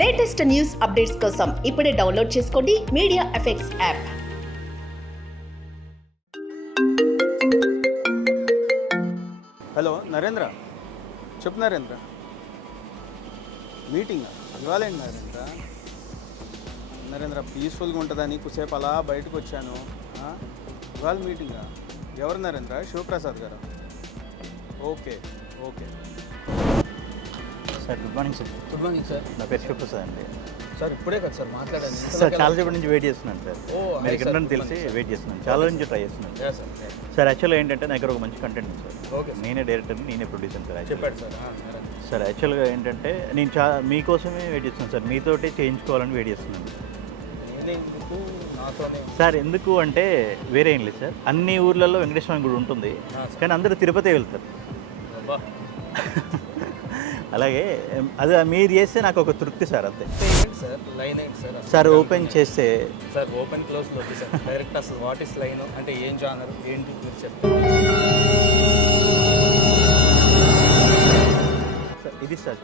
Latest news updates కోసం ఇప్పుడే download చేసుకోండి media effects app. Hello Narendra, చెప్పు నరేంద్ర. మీటింగ్ ఇవాళ ఏంటి నరేంద్ర పీస్ఫుల్గా ఉంటుందని కుసేపు అలా బయటకు వచ్చాను. ఇవాళ మీటింగా? ఎవరు నరేంద్ర? శివప్రసాద్ గారు? Okay okay sir. Good morning sir. Good morning sir. నా పేరు శివప్రసాద్ అండి. సార్ ఇప్పుడే కదా సార్ మాట్లాడాను సార్. చాలా సేపటి నుంచి వెయిట్ చేస్తున్నాను సార్. మీరు ఇక్కడ తెలిసి వెయిట్ చేస్తున్నాను, చాలా నుంచి ట్రై చేస్తున్నాను సార్. యాక్చువల్గా ఏంటంటే నా దగ్గర ఒక మంచి కంటెంట్ ఉంది సార్. ఓకే. నేనే డైరెక్టర్ని, నేనే ప్రొడ్యూసర్ సార్. చెప్పాడు సార్. సార్ యాక్చువల్గా ఏంటంటే నేను మీకోసమే వెయిట్ చేస్తున్నాను సార్. మీతోటి చేయించుకోవాలని వెయిట్ చేస్తున్నాను సార్. ఎందుకు అంటే వేరే ఏం లేదు సార్. అన్ని ఊర్లలో వెంకటేశ్వర స్వామి గుడి ఉంటుంది, కానీ అందరూ తిరుపతి వెళ్తారు. అలాగే అది మీరు చేస్తే నాకు ఒక తృప్తి సార్. అంతే సార్. లైన్ ఏంటి సార్? సార్ ఓపెన్ చేస్తే సార్ ఓపెన్ క్లోజ్ లో సార్ డైరెక్ట్ అసలు వాట్ ఇస్ లైన్ అంటే ఏం జానర్ ఏంటి మీరు చెప్తారు. ఇది సార్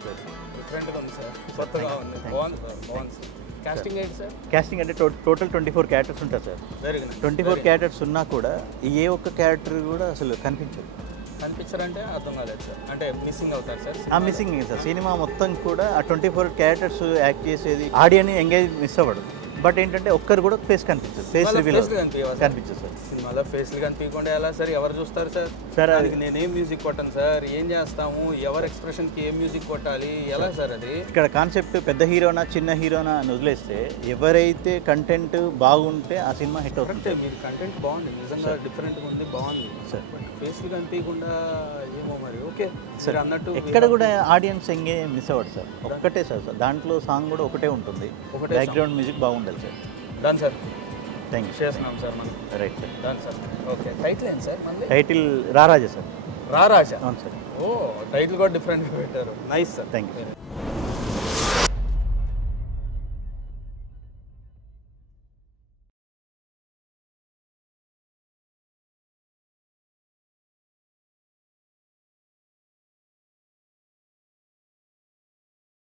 డిఫరెంట్గా ఉంది సార్, కొత్తగా ఉంది, బాగుంది సార్. కాస్టింగ్ ఏంటి సార్? కాస్టింగ్ అంటే టోటల్ 24 క్యారెక్టర్స్ ఉంటారు సార్. Very good. 24 క్యారెక్టర్స్ ఉన్నా కూడా ఏ ఒక్క క్యారెక్టర్ కూడా అసలు కనిపించదు. కనిపించారంటే అర్థం కాలేదు సార్. అంటే మిస్సింగ్ అవుతారు సార్. ఆ మిస్సింగ్ సార్. సినిమా మొత్తం కూడా ఆ 24 క్యారెక్టర్స్ యాక్ట్ చేసేది ఆడియన్ని ఎంగేజ్ మిస్ అవ్వడు. బట్ ఏంటంటే ఒక్కరు కూడా ఫేస్ కనిపించదు, ఫేస్ రివీల్ కనిపించదు సార్. సినిమాలో ఫేస్లు కనిపించకుండా ఎలా సార్? ఎవరు చూస్తారు సార్? సార్ దానికి నేనేం మ్యూజిక్ కొట్టాను సార్? ఏం చేస్తాము? ఎవరు ఎక్స్ప్రెషన్కి ఏం మ్యూజిక్ కొట్టాలి? ఎలా సార్ అది? ఇక్కడ కాన్సెప్ట్ పెద్ద హీరోనా చిన్న హీరోనా అని వదిలేస్తే ఎవరైతే కంటెంట్ బాగుంటే ఆ సినిమా హిట్ అవుతుంది. మీరు కంటెంట్ బాగుంది, నిజంగా డిఫరెంట్గా ఉంది, బాగుంది సార్. బట్ ఫేస్లు కనిపించకుండా ఏమో మరి. ఓకే సార్ అన్నట్టు ఎక్కడ కూడా ఆడియన్స్ ఎంగే మిస్ అవ్వడు సార్. ఒక్కటే సార్. దాంట్లో సాంగ్ కూడా ఒకటే ఉంటుంది, బ్యాక్గ్రౌండ్ మ్యూజిక్ బాగుండాలి sir. Done sir. Thank you. చేస్తున్నాం సార్ మనం. Right sir. Done sir. Okay. Title ఏంటి సార్ మనది? Title రారాజా sir. రారాజా. అవును సార్. ఓ టైటిల్ కూడా డిఫరెంట్గా పెట్టారు. Nice sir. Thank you.